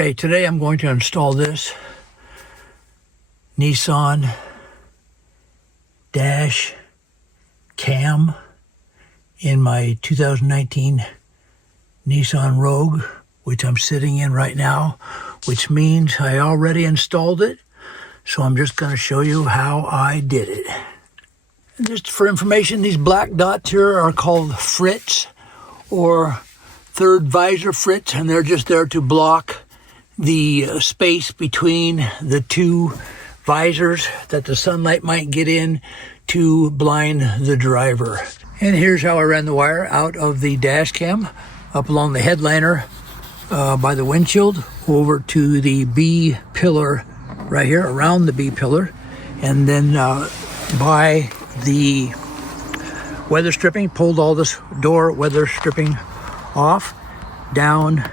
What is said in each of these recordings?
Okay, today I'm going to install this Nissan Dash cam in my 2019 Nissan Rogue, which I'm sitting in right now, which means I already installed it. So I'm just going to show you how I did it. And just for information, these black dots here are called frits, or third visor frits, and they're just there to block the space between the two visors that the sunlight might get in to blind the driver. And here's how I ran the wire out of the dash cam up along the headliner by the windshield over to the B pillar right here, around the B pillar, and then by the weather stripping, pulled all this door weather stripping off down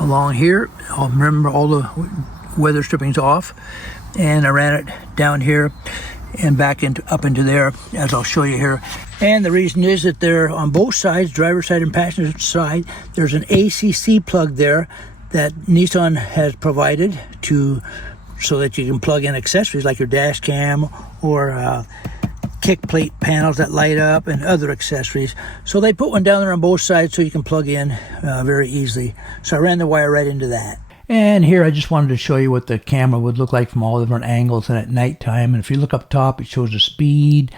along here. I'll remember all the weather strippings off, and I ran it down here and back into up into there, as I'll show you here. And the reason is that they're on both sides, driver's side and passenger side, there's an ACC plug there that Nissan has provided so that you can plug in accessories like your dash cam or kick plate panels that light up and other accessories. So they put one down there on both sides so you can plug in very easily. So I ran the wire right into that. And here I just wanted to show you what the camera would look like from all different angles and at nighttime. And if you look up top, it shows the speed,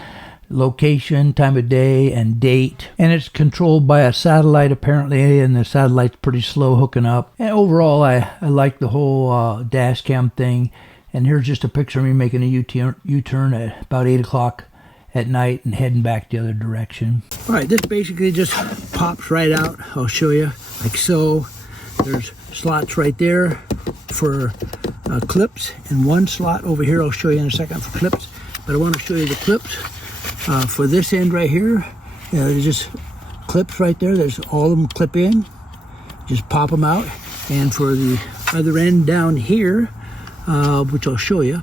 location, time of day, and date. And it's controlled by a satellite apparently, and the satellite's pretty slow hooking up. And overall, I like the whole dash cam thing. And here's just a picture of me making a U-turn at about 8 o'clock at night and heading back the other direction. All right, this basically just pops right out. I'll show you like so. There's slots right there for clips, and one slot over here I'll show you in a second for clips. But I want to show you the clips for this end right here. There's just clips right there. There's all of them clip in. Just pop them out. And for the other end down here, which I'll show you,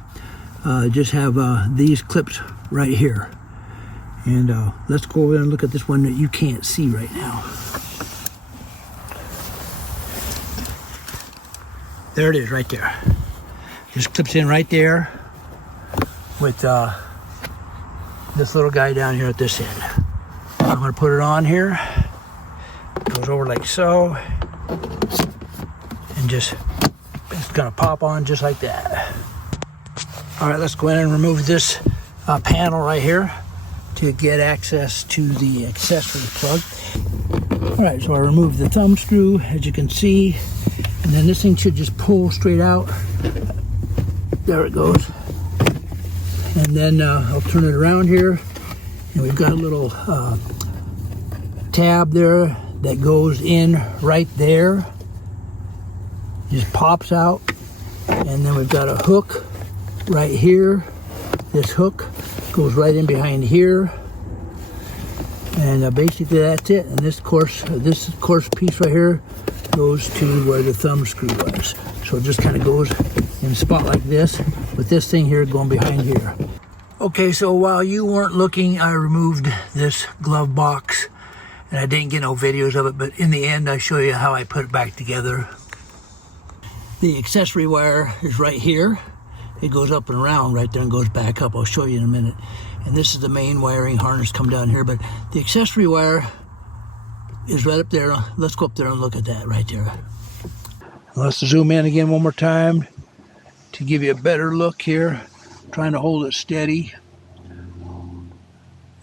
just have these clips right here. And let's go over there and look at this one that you can't see right now. There it is right there. Just clips in right there with this little guy down here at this end. I'm going to put it on here. It goes over like so. And just, it's going to pop on just like that. All right, let's go in and remove this panel right here to get access to the accessory plug. All right, so I removed the thumb screw, as you can see, and then this thing should just pull straight out. There it goes. And then I'll turn it around here, and we've got a little tab there that goes in right there. Just pops out, and then we've got a hook right here. This hook goes right in behind here, and basically that's it. And this course piece right here goes to where the thumb screw was. So it just kind of goes in a spot like this, with this thing here going behind here. Okay, so while you weren't looking, I removed this glove box, and I didn't get no videos of it, but in the end I show you how I put it back together. The accessory wire is right here. It goes up and around right there and goes back up. I'll show you in a minute. And this is the main wiring harness come down here, but the accessory wire is right up there. Let's go up there and look at that right there. Let's zoom in again one more time to give you a better look here. I'm trying to hold it steady. And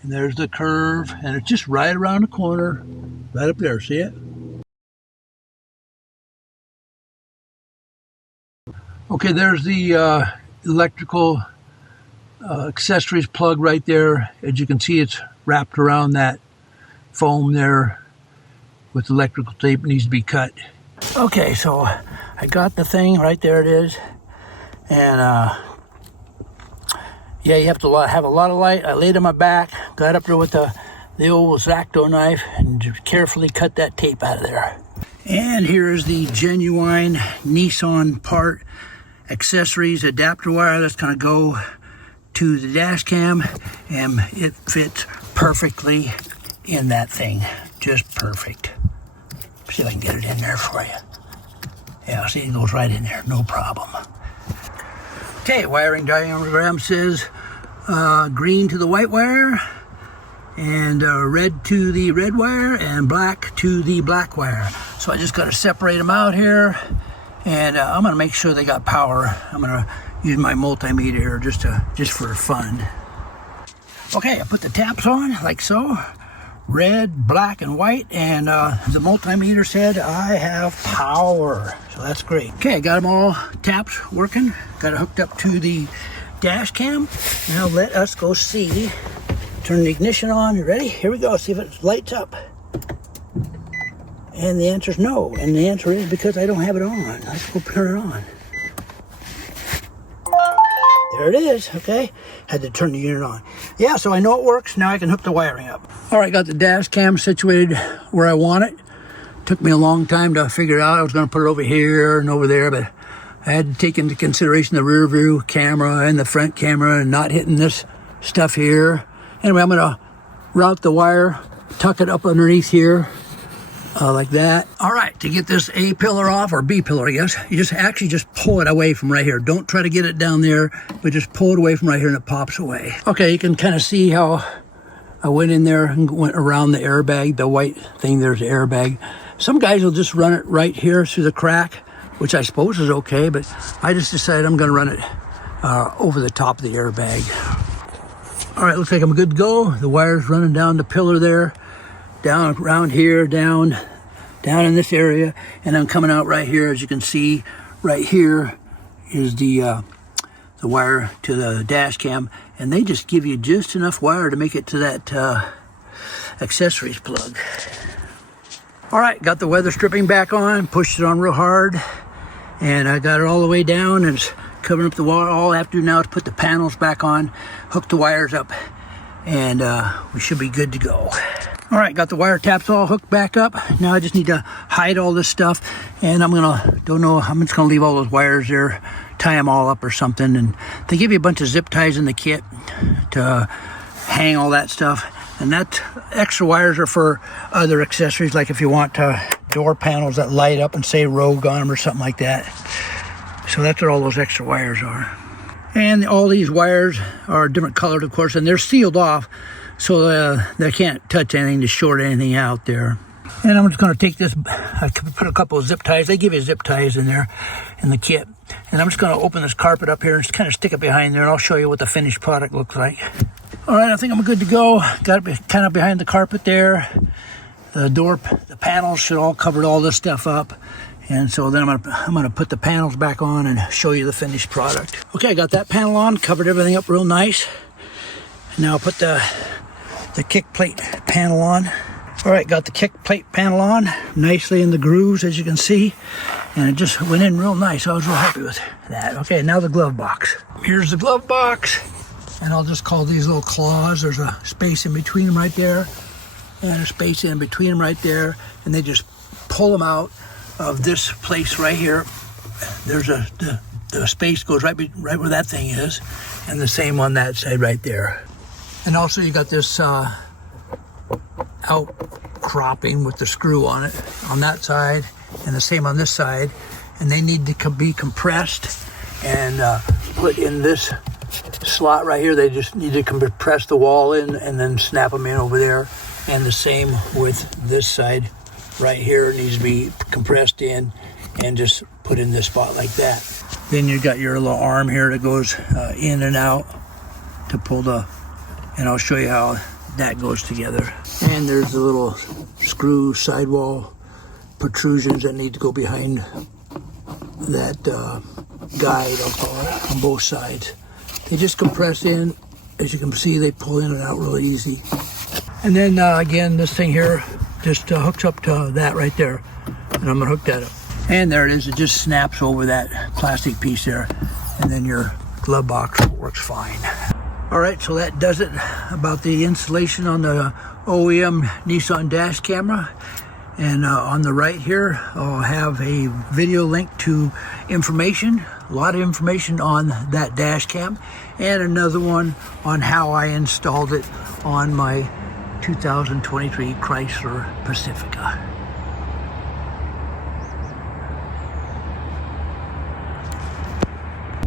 there's the curve, and it's just right around the corner, right up there. See it? Okay, there's the electrical accessories plug right there. As you can see, it's wrapped around that foam there with electrical tape. It needs to be cut. Okay, so I got the thing right there. It is, and yeah, you have to have a lot of light. I laid on my back, got up there with the old X-Acto knife, and just carefully cut that tape out of there. And here is the genuine Nissan part accessories adapter wire that's going to go to the dash cam, and it fits perfectly in that thing. Just perfect. See if I can get it in there for you. Yeah, see, it goes right in there, no problem. Okay, wiring diagram says green to the white wire, and red to the red wire, and black to the black wire. So I just got to separate them out here, and I'm going to make sure they got power. I'm going to use my multimeter here just for fun. Okay, I put the taps on like so. Red, black, and white, and the multimeter said I have power, so that's great. Okay, I got them all taps working, got it hooked up to the dash cam. Now let us go see. Turn the ignition on. You ready? Here we go. See if it lights up. And the answer is no, and the answer is because I don't have it on. Let's go turn it on. There it is, okay? Had to turn the unit on. Yeah, so I know it works. Now I can hook the wiring up. All right, got the dash cam situated where I want it. Took me a long time to figure it out. I was going to put it over here and over there, but I had to take into consideration the rear view camera and the front camera and not hitting this stuff here. Anyway, I'm going to route the wire, tuck it up underneath here. Like that. All right, to get this A pillar off, or B pillar, I guess, you just pull it away from right here. Don't try to get it down there, but just pull it away from right here and it pops away. Okay, you can kind of see how I went in there and went around the airbag, the white thing, there's the airbag. Some guys will just run it right here through the crack, which I suppose is okay, but I just decided I'm gonna run it over the top of the airbag. All right, looks like I'm good to go. The wire's running down the pillar there, down around here, down in this area, and I'm coming out right here. As you can see, right here is the wire to the dash cam, and they just give you just enough wire to make it to that accessories plug. All right, got the weather stripping back on, pushed it on real hard, and I got it all the way down, and it's covering up the wire. All I have to do now is put the panels back on, hook the wires up, and we should be good to go. All right, got the wire taps all hooked back up. Now I just need to hide all this stuff, and I'm just gonna leave all those wires there, tie them all up or something. And they give you a bunch of zip ties in the kit to hang all that stuff. And that extra wires are for other accessories, like if you want door panels that light up and say Rogue on them or something like that. So that's what all those extra wires are. And all these wires are different colored, of course, and they're sealed off, so they can't touch anything to short anything out there. And I'm just going to take this, I put a couple of zip ties. They give you zip ties in there in the kit. And I'm just going to open this carpet up here and just kind of stick it behind there, and I'll show you what the finished product looks like. All right, I think I'm good to go. Got it kind of behind the carpet there. The panels should all cover all this stuff up. And so then I'm gonna put the panels back on and show you the finished product. Okay, I got that panel on, covered everything up real nice. Now I'll put the kick plate panel on. All right, got the kick plate panel on nicely in the grooves, as you can see, and it just went in real nice. I was real happy with that. Okay, now the glove box. Here's the glove box, and I'll just call these little claws. There's a space in between them right there, and a space in between them right there, and they just pull them out of this place right here. There's the space goes right where that thing is, and the same on that side right there. And also you got this outcropping with the screw on it on that side, and the same on this side, and they need to be compressed and put in this slot right here. They just need to compress the wall in and then snap them in over there. And the same with this side right here, it needs to be compressed in and just put in this spot like that. Then you got your little arm here that goes in and out to pull and I'll show you how that goes together. And there's the little screw sidewall protrusions that need to go behind that guide, I'll call it, on both sides. They just compress in. As you can see, they pull in and out really easy. And then again, this thing here just hooks up to that right there, and I'm gonna hook that up. And there it is. It just snaps over that plastic piece there, and then your glove box works fine. All right, so that does it about the installation on the OEM Nissan Dash camera. And on the right here, I'll have a video link to information, a lot of information on that dash cam, and another one on how I installed it on my 2023 Chrysler Pacifica.